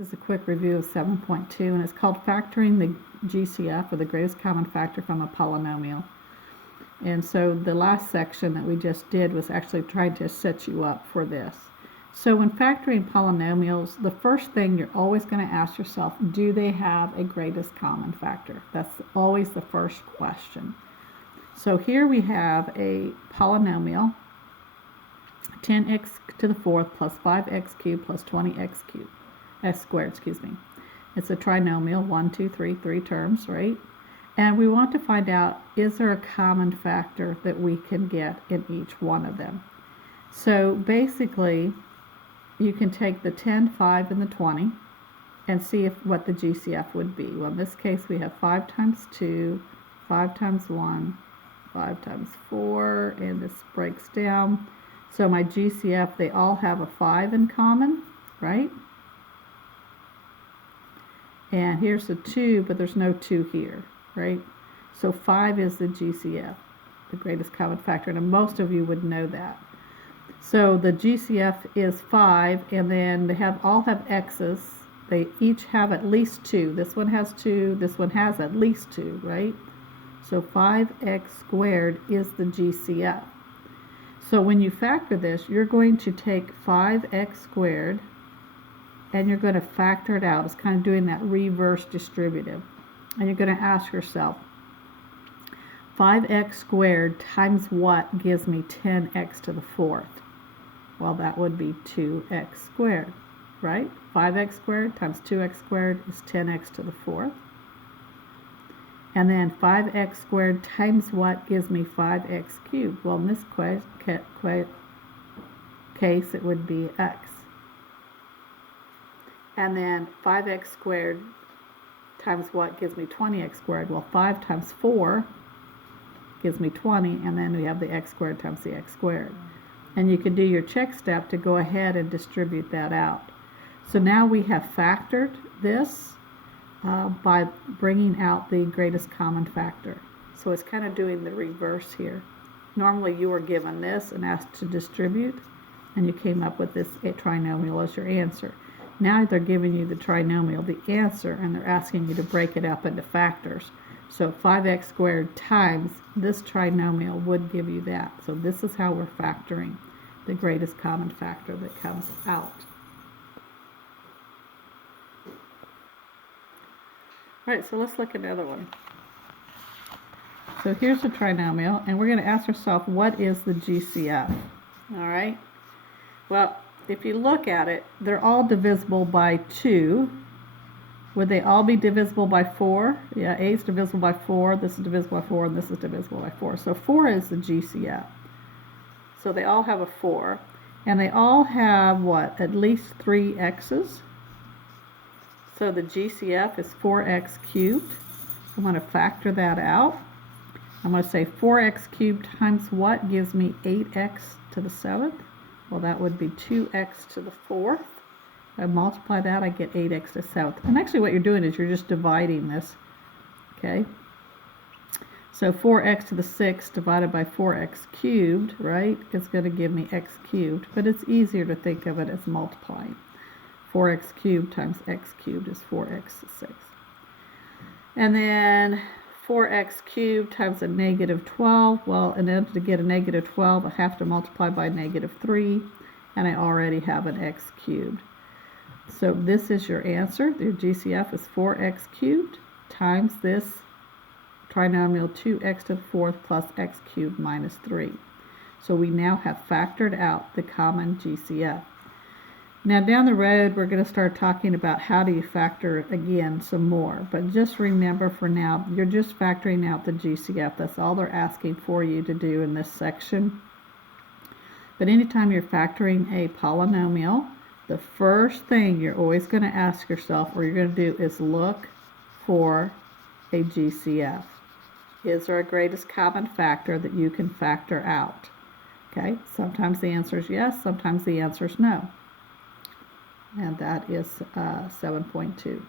This is a quick review of 7.2, and it's called Factoring the GCF, or the greatest common factor from a polynomial. And so the last section that we just did was actually trying to set you up for this. So when factoring polynomials, the first thing you're always going to ask yourself, do they have a greatest common factor? That's always the first question. So here we have a polynomial, 10x to the fourth plus 5x cubed plus 20x cubed. S squared, excuse me. It's a trinomial, 1, 2, 3, 3 terms, right? And we want to find out, is there a common factor that we can get in each one of them? So basically, you can take the 10, 5, and the 20 and see what the GCF would be. Well, in this case, we have 5 times 2, 5 times 1, 5 times 4, and this breaks down. So my GCF, they all have a 5 in common, right? And here's a 2, but there's no 2 here, right? So 5 is the GCF, the greatest common factor, and most of you would know that. So the GCF is 5, and then they all have x's. They each have at least 2. This one has 2, this one has at least 2, right? So 5x squared is the GCF. So when you factor this, you're going to take 5x squared and you're going to factor it out. It's kind of doing that reverse distributive. And you're going to ask yourself, 5x squared times what gives me 10x to the fourth? Well, that would be 2x squared, right? 5x squared times 2x squared is 10x to the fourth. And then 5x squared times what gives me 5x cubed? Well, in this case, it would be x. And then 5x squared times what gives me 20x squared? Well, 5 times 4 gives me 20, and then we have the x squared times the x squared. And you can do your check step to go ahead and distribute that out. So now we have factored this by bringing out the greatest common factor. So it's kind of doing the reverse here. Normally you were given this and asked to distribute, and you came up with this trinomial as your answer. Now they're giving you the trinomial, the answer, and they're asking you to break it up into factors. So 5x squared times this trinomial would give you that. So this is how we're factoring the greatest common factor that comes out. All right, so let's look at another one. So here's a trinomial, and we're going to ask ourselves, what is the GCF? All right. Well, if you look at it, they're all divisible by 2. Would they all be divisible by 4? Yeah, A is divisible by 4, this is divisible by 4, and this is divisible by 4. So 4 is the GCF. So they all have a 4. And they all have, what, at least 3 x's? So the GCF is 4x cubed. I'm going to factor that out. I'm going to say 4x cubed times what gives me 8x to the 7th? Well, that would be 2x to the 4th. If I multiply that, I get 8x to the 7th. And actually what you're doing is you're just dividing this. Okay? So 4x to the 6th divided by 4x cubed, right, is going to give me x cubed. But it's easier to think of it as multiplying. 4x cubed times x cubed is 4x to the 6th. And then 4x cubed times a negative 12. Well, in order to get a negative 12, I have to multiply by negative 3, and I already have an x cubed. So this is your answer. Your GCF is 4x cubed times this trinomial 2x to the fourth plus x cubed minus 3. So we now have factored out the common GCF. Now down the road, we're going to start talking about how do you factor again some more. But just remember for now, you're just factoring out the GCF. That's all they're asking for you to do in this section. But anytime you're factoring a polynomial, the first thing you're always going to ask yourself, or you're going to do, is look for a GCF. Is there a greatest common factor that you can factor out? Okay, sometimes the answer is yes, sometimes the answer is no. And that is 7.2.